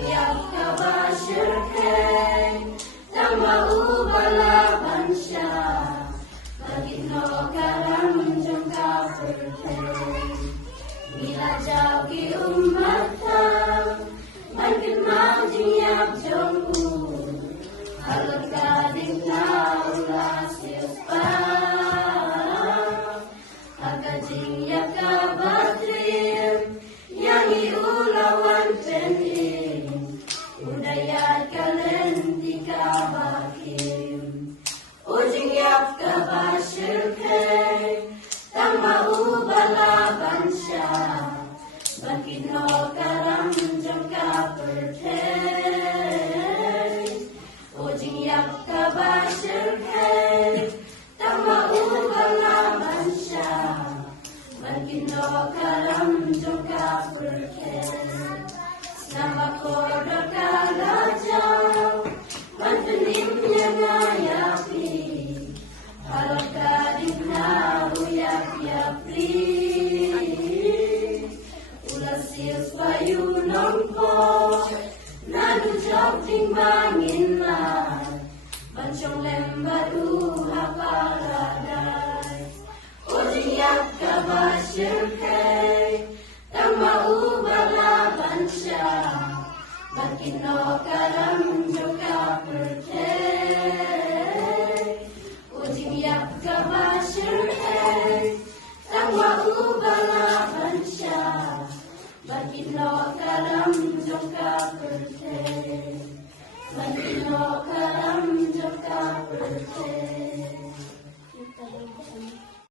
yang kabashirkai tama ubala bansha bagino karam jangka pertai bila jauhi ummata makin mau jiap jongku halot kading na ulas yuspa agajing yakabatrim yang iulawan tenin udayat kalen dikabakim ujing yap kabashirkai tama ubala bansha bakino karam jangka pertai ujing yap kabashirkai tama ubala bansha bakino karam jangka pertai nama kodok kalajau mantenimnya ngayapi kalau kadang nahu yapi ulas sius bayu nompo nadu jauh timbangin lah bancong lembadu hapaladai ujing yak kabashirkai tama ubala bansha bakino karam joka pertai ujing yak kabashirkai tama ubala bansha bakino karam joka pertai bakino karam joka pertai